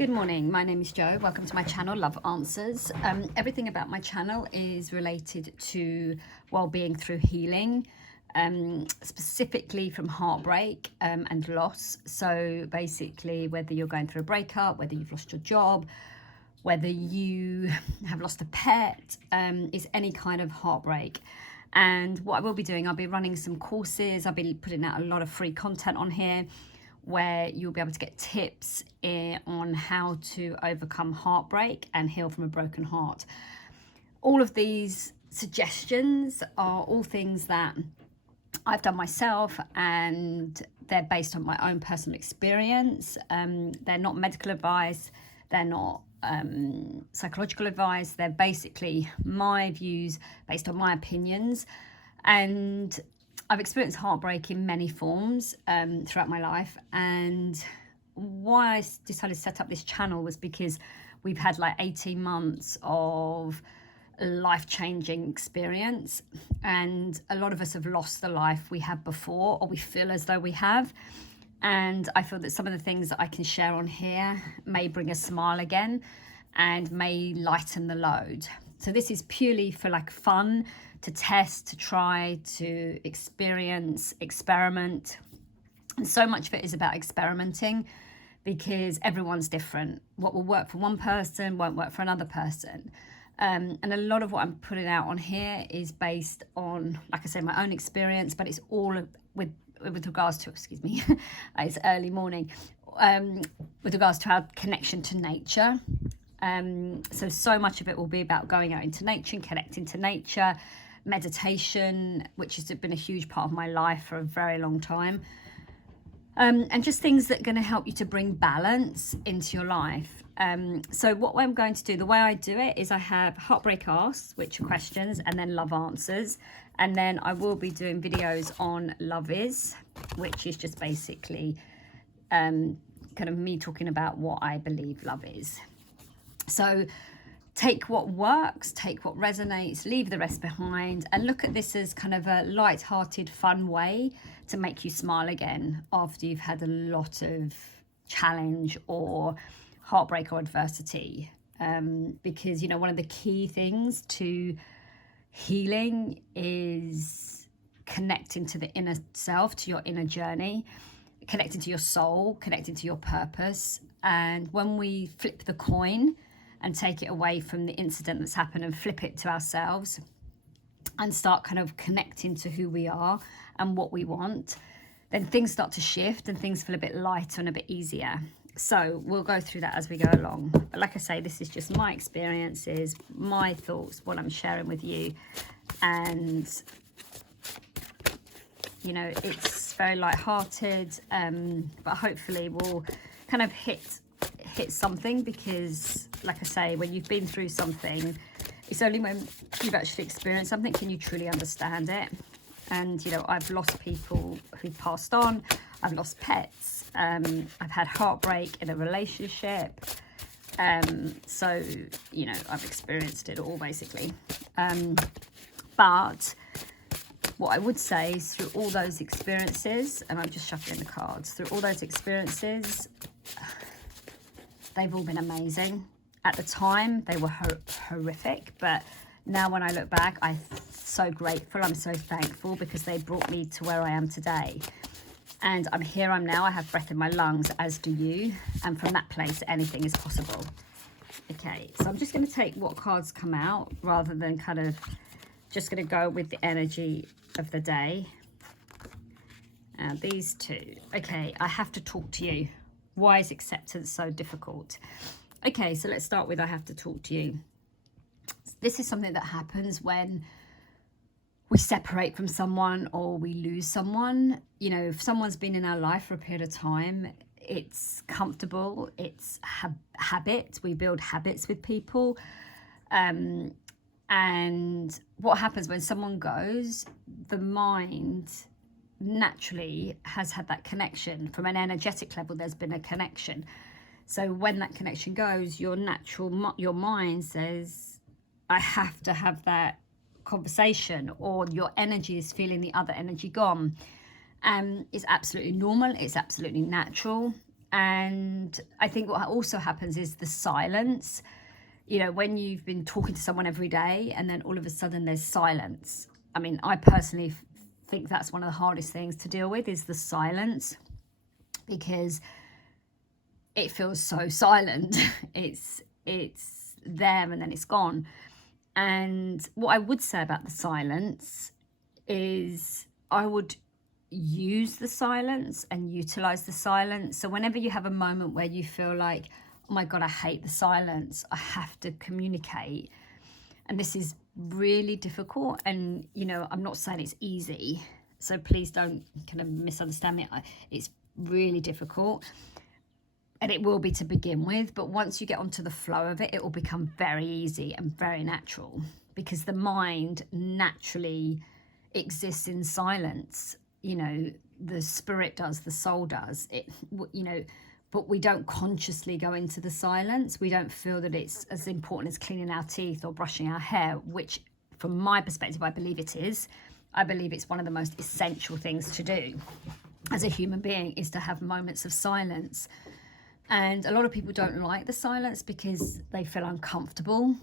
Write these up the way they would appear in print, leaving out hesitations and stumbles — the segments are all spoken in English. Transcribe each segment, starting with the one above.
Good morning, my name is Jo. Welcome to my channel, Love Answers. Everything about my channel is related to well-being through healing, specifically from heartbreak and loss. So basically, whether you're going through a breakup, whether you've lost your job, whether you have lost a pet, is any kind of heartbreak. And what I will be doing, I'll be running some courses. I'll be putting out a lot of free content on here where you'll be able to get tips on how to overcome heartbreak and heal from a broken heart. All of these suggestions are all things that I've done myself, and they're based on my own personal experience. They're not medical advice, they're not psychological advice. They're basically my views based on my opinions. And I've experienced heartbreak in many forms throughout my life, and why I decided to set up this channel was because we've had like 18 months of life-changing experience, and a lot of us have lost the life we had before, or we feel as though we have. And I feel that some of the things that I can share on here may bring a smile again and may lighten the load. So this is purely for like fun, to test, to try, to experience, experiment. And so much of it is about experimenting, because everyone's different. What will work for one person won't work for another person. And a lot of what I'm putting out on here is based on, like I said, my own experience, but it's all with regards to, excuse me, it's early morning, with regards to our connection to nature. So much of it will be about going out into nature and connecting to nature, meditation, which has been a huge part of my life for a very long time. And just things that are going to help you to bring balance into your life. So what I'm going to do, the way I do it is I have Heartbreak Asks, which are questions, and then Love Answers. And then I will be doing videos on Love Is, which is just basically kind of me talking about what I believe love is. So take what works, take what resonates, leave the rest behind, and look at this as kind of a light-hearted, fun way to make you smile again after you've had a lot of challenge or heartbreak or adversity. Because, you know, one of the key things to healing is connecting to the inner self, to your inner journey, connecting to your soul, connecting to your purpose. And when we flip the coin and take it away from the incident that's happened and flip it to ourselves and start kind of connecting to who we are and what we want, then things start to shift and things feel a bit lighter and a bit easier. So we'll go through that as we go along. But like I say, this is just my experiences, my thoughts, what I'm sharing with you. And, you know, it's very lighthearted, but hopefully we'll kind of hit something, because like I say, when you've been through something, it's only when you've actually experienced something can you truly understand it. And you know, I've lost people who've passed on, I've lost pets, I've had heartbreak in a relationship, so you know, I've experienced it all basically. But what I would say is, through all those experiences, and I'm just shuffling the cards, through all those experiences, they've all been amazing. At the time, they were horrific, but now when I look back, I'm so grateful, I'm so thankful, because they brought me to where I am today. And I'm here, I'm now, I have breath in my lungs, as do you. And from that place, anything is possible. Okay, so I'm just going to take what cards come out, rather than kind of just going to go with the energy of the day. These two. Okay, I have to talk to you. Why is acceptance so difficult? Okay, so let's start with I have to talk to you. This is something that happens when we separate from someone or we lose someone. You know, if someone's been in our life for a period of time, it's comfortable, it's habit. We build habits with people. And what happens when someone goes, the mind naturally has had that connection. From an energetic level, there's been a connection. So when that connection goes, your mind says, I have to have that conversation, or your energy is feeling the other energy gone. It's absolutely normal, it's absolutely natural. And I think what also happens is the silence. When you've been talking to someone every day and then all of a sudden there's silence. I mean, I personally think that's one of the hardest things to deal with, is the silence, because it feels so silent. it's there and then it's gone. And what I would say about the silence is I would use the silence and utilize the silence. So whenever you have a moment where you feel like, oh my God, I hate the silence, I have to communicate. And this is really difficult. And, I'm not saying it's easy. So please don't kind of misunderstand me. It's really difficult. And it will be to begin with. But once you get onto the flow of it, it will become very easy and very natural, because the mind naturally exists in silence. The spirit does, the soul does it, but we don't consciously go into the silence. We don't feel that it's as important as cleaning our teeth or brushing our hair, which from my perspective, I believe it is. I believe it's one of the most essential things to do as a human being, is to have moments of silence. And a lot of people don't like the silence because they feel uncomfortable.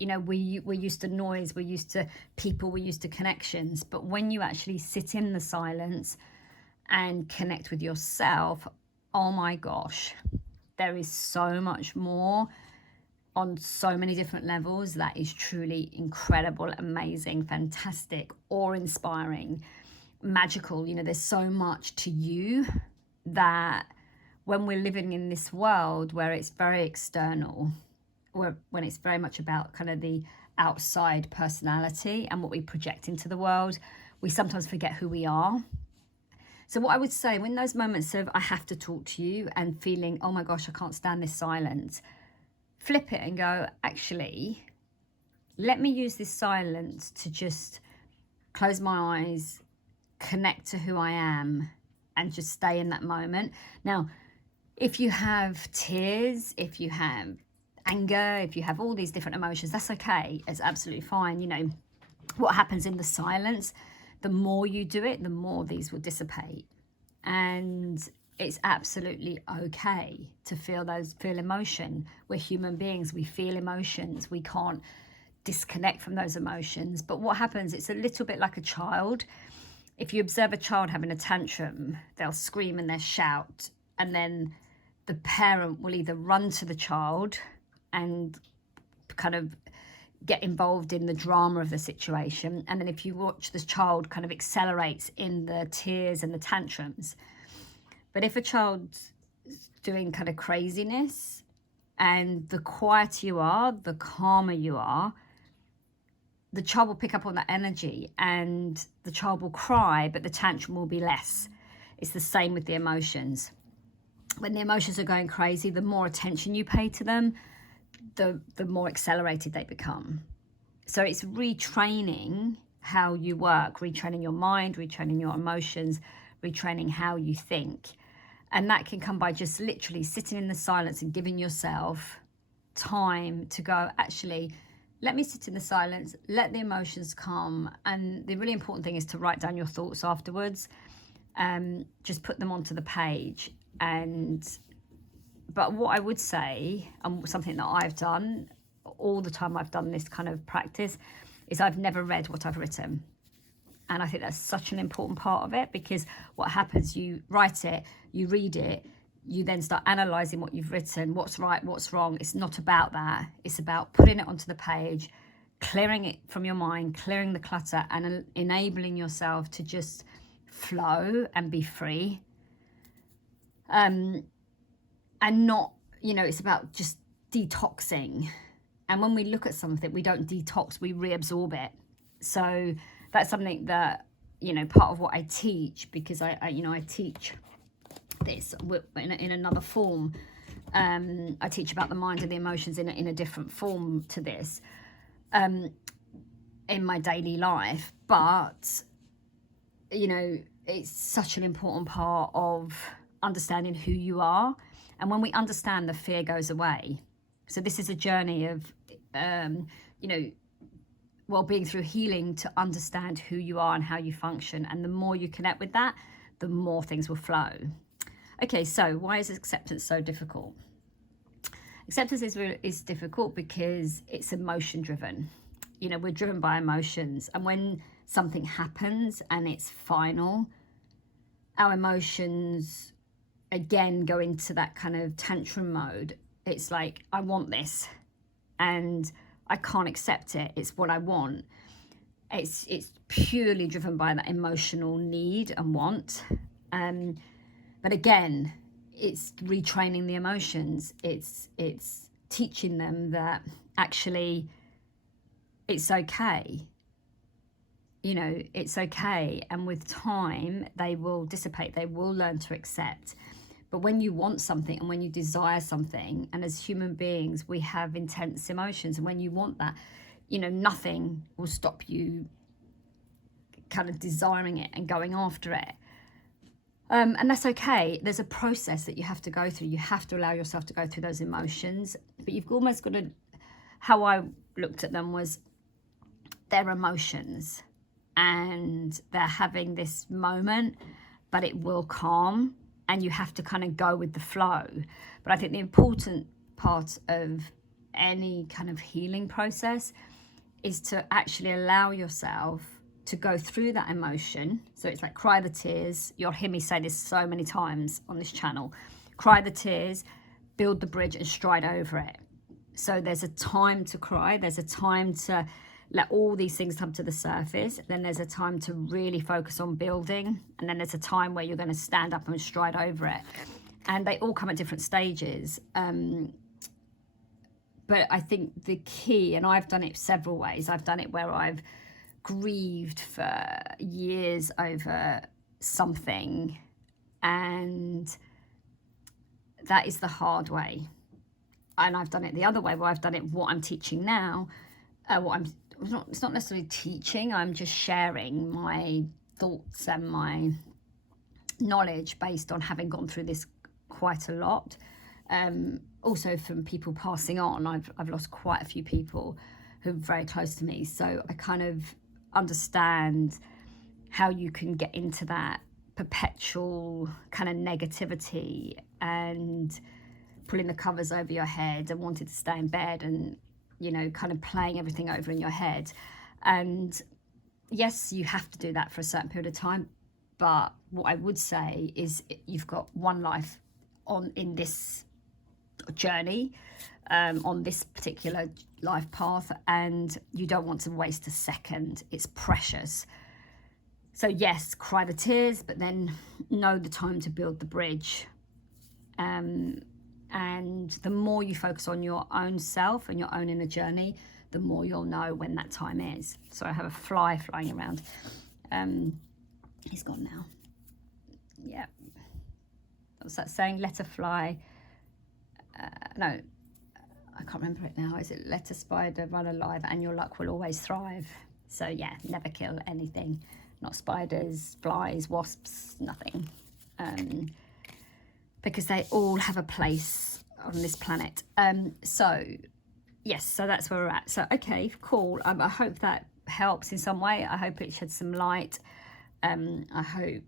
We're used to noise, we're used to people, we're used to connections. But when you actually sit in the silence and connect with yourself, oh my gosh, there is so much more on so many different levels that is truly incredible, amazing, fantastic, awe-inspiring, magical. There's so much to you that when we're living in this world where it's very external, when it's very much about kind of the outside personality and what we project into the world, we sometimes forget who we are. So what I would say, when those moments of I have to talk to you and feeling, oh my gosh, I can't stand this silence, flip it and go, actually, let me use this silence to just close my eyes, connect to who I am, and just stay in that moment. Now, if you have tears, if you have anger, if you have all these different emotions, that's okay. It's absolutely fine. What happens in the silence, the more you do it, the more these will dissipate. And it's absolutely okay to feel emotion. We're human beings. We feel emotions. We can't disconnect from those emotions. But what happens, it's a little bit like a child. If you observe a child having a tantrum, they'll scream and they'll shout. And then the parent will either run to the child and kind of get involved in the drama of the situation. And then if you watch, the child kind of accelerates in the tears and the tantrums. But if a child's doing kind of craziness, and the quieter you are, the calmer you are, the child will pick up on that energy and the child will cry, but the tantrum will be less. It's the same with the emotions. When the emotions are going crazy, the more attention you pay to them, the more accelerated they become. So it's retraining how you work, retraining your mind, retraining your emotions, retraining how you think. And that can come by just literally sitting in the silence and giving yourself time to go, actually, let me sit in the silence, let the emotions come. And the really important thing is to write down your thoughts afterwards. Just put them onto the page. But what I would say, and something that I've done all the time I've done this kind of practice, is I've never read what I've written. And I think that's such an important part of it, because what happens, you write it, you read it, you then start analysing what you've written, what's right, what's wrong. It's not about that. It's about putting it onto the page, clearing it from your mind, clearing the clutter, and enabling yourself to just flow and be free. And not, it's about just detoxing. And when we look at something, we don't detox, we reabsorb it. So that's something that, part of what I teach, because I teach this in another form. I teach about the mind and the emotions in a different form to this in my daily life. But, it's such an important part of understanding who you are. And when we understand, the fear goes away. So this is a journey of, being through healing to understand who you are and how you function. And the more you connect with that, the more things will flow. Okay, so why is acceptance so difficult? Acceptance is difficult because it's emotion driven. You know, we're driven by emotions, and when something happens and it's final, our emotions again go into that kind of tantrum mode. It's like, I want this and I can't accept it. It's what I want. It's purely driven by that emotional need and want. But again, it's retraining the emotions. It's teaching them that actually it's okay. You know, it's okay. And with time, they will dissipate. They will learn to accept. But when you want something and when you desire something, and as human beings, we have intense emotions. And when you want that, you know, nothing will stop you kind of desiring it and going after it. And that's okay. There's a process that you have to go through. You have to allow yourself to go through those emotions. But you've almost got to, how I looked at them was, they're emotions. And they're having this moment, but it will calm. And you have to kind of go with the flow. But I think the important part of any kind of healing process is to actually allow yourself to go through that emotion. So it's like, cry the tears. You'll hear me say this so many times on this channel. Cry the tears, build the bridge, and stride over it. So there's a time to cry. There's a time to let all these things come to the surface. Then there's a time to really focus on building. And then there's a time where you're going to stand up and stride over it. And they all come at different stages. But I think the key, and I've done it several ways. I've done it where I've grieved for years over something. And that is the hard way. And I've done it the other way, where I've done it what I'm teaching now. It's not necessarily teaching, I'm just sharing my thoughts and my knowledge based on having gone through this quite a lot. Also from people passing on, I've lost quite a few people who are very close to me. So I kind of understand how you can get into that perpetual kind of negativity and pulling the covers over your head and wanting to stay in bed and, you know, kind of playing everything over in your head. And yes, you have to do that for a certain period of time. But what I would say is, you've got one life in this journey, on this particular life path, and you don't want to waste a second. It's precious. So yes, cry the tears, but then know the time to build the bridge. And the more you focus on your own self and your own inner journey, the more you'll know when that time is. So I have a fly flying around. He's gone now. Yeah. What's that saying? Let a fly. No, I can't remember it now. Is it let a spider run alive and your luck will always thrive? So yeah, never kill anything. Not spiders, flies, wasps, nothing. Because they all have a place on this planet. So yes, so that's where we're at. So okay, cool. I hope that helps in some way. I hope it sheds some light. I hope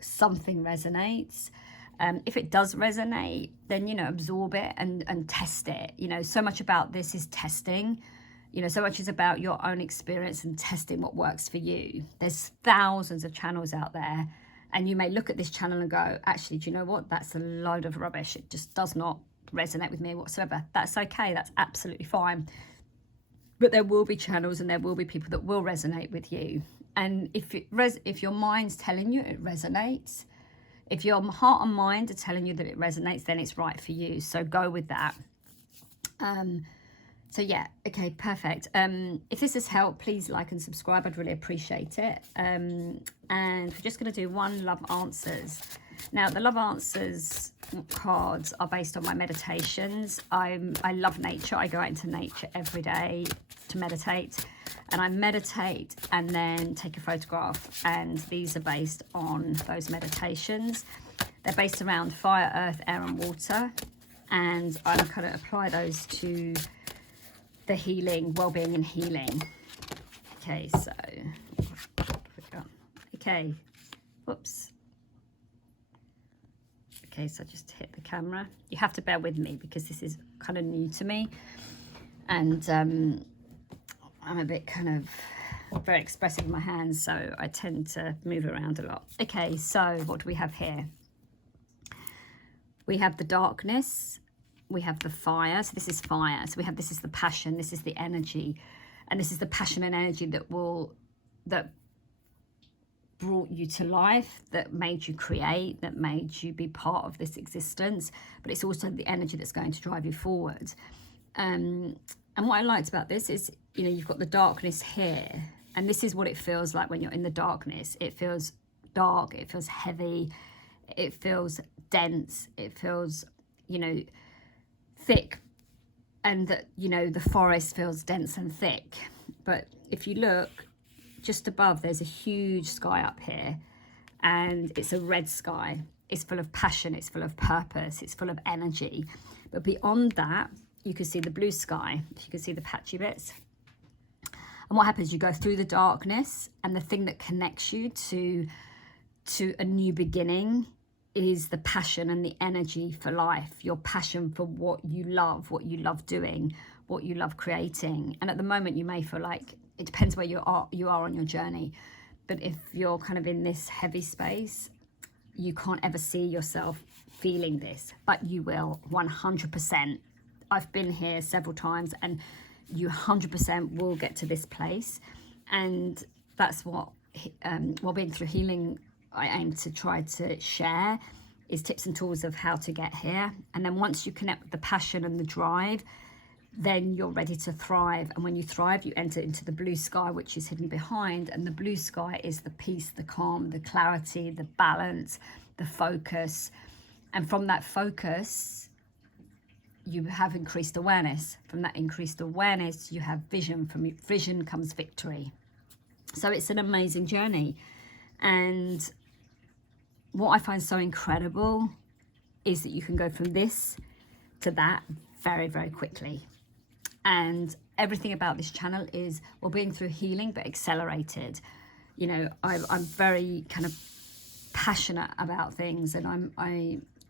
something resonates. If it does resonate, then, you know, absorb it and test it. You know, so much about this is testing. You know, so much is about your own experience and testing what works for you. There's thousands of channels out there. And you may look at this channel and go, actually, do you know what? That's a load of rubbish. It just does not resonate with me whatsoever. That's okay. That's absolutely fine. But there will be channels and there will be people that will resonate with you. And if your mind's telling you it resonates, if your heart and mind are telling you that it resonates, then it's right for you. So go with that. So yeah, okay, perfect. If this has helped, please like and subscribe. I'd really appreciate it. And we're just going to do one love answers. Now, the love answers cards are based on my meditations. I love nature. I go out into nature every day to meditate. And I meditate and then take a photograph. And these are based on those meditations. They're based around fire, earth, air and water. And I kind of apply those to the healing, well-being and healing. Okay, so, okay, whoops. Okay, so I just hit the camera. You have to bear with me because this is kind of new to me, and I'm a bit kind of very expressive with my hands, so I tend to move around a lot. Okay, so what do we have here? We have the darkness, we have the fire. So this is fire. So we have, this is the passion, this is the energy, and this is the passion and energy that brought you to life, that made you create, that made you be part of this existence. But it's also the energy that's going to drive you forward. And what I liked about this is, you know, you've got the darkness here, and this is what it feels like when you're in the darkness. It feels dark, it feels heavy, it feels dense, it feels, you know, thick, and that, you know, the forest feels dense and thick. But if you look just above, there's a huge sky up here, and it's a red sky. It's full of passion, it's full of purpose, it's full of energy. But beyond that, you can see the blue sky, you can see the patchy bits. And what happens, you go through the darkness, and the thing that connects you to a new beginning is the passion and the energy for life, your passion for what you love doing, what you love creating. And at the moment, you may feel like, it depends where you are on your journey, but if you're kind of in this heavy space, you can't ever see yourself feeling this, but you will 100%. I've been here several times, and you 100% will get to this place. And that's what, while being through healing, I aim to try to share, is tips and tools of how to get here. And then once you connect with the passion and the drive, then you're ready to thrive. And when you thrive, you enter into the blue sky, which is hidden behind. And the blue sky is the peace, the calm, the clarity, the balance, the focus. And from that focus, you have increased awareness. From that increased awareness, you have vision. From vision comes victory. So it's an amazing journey. And what I find so incredible is that you can go from this to that very, very quickly. And everything about this channel is, well, being through healing, but accelerated. You know, I'm very kind of passionate about things, and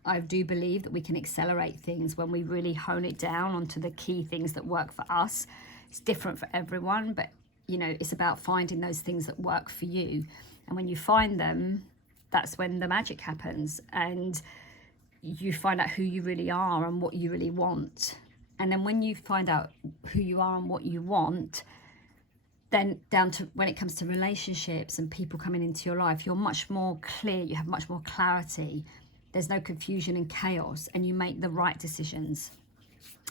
I do believe that we can accelerate things when we really hone it down onto the key things that work for us. It's different for everyone, but, you know, it's about finding those things that work for you. And when you find them, that's when the magic happens, and you find out who you really are and what you really want. And then when you find out who you are and what you want, then down to when it comes to relationships and people coming into your life, you're much more clear, you have much more clarity. There's no confusion and chaos, and you make the right decisions.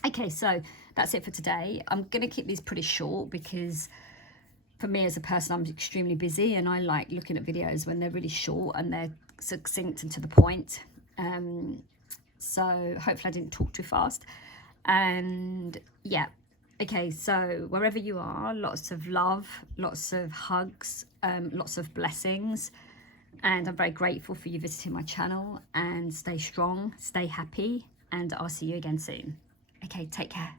Okay, so that's it for today. I'm going to keep these pretty short because for me as a person, I'm extremely busy, and I like looking at videos when they're really short and they're succinct and to the point. So hopefully I didn't talk too fast. And yeah, okay, so wherever you are, lots of love, lots of hugs, lots of blessings. And I'm very grateful for you visiting my channel, and stay strong, stay happy, and I'll see you again soon. Okay, take care.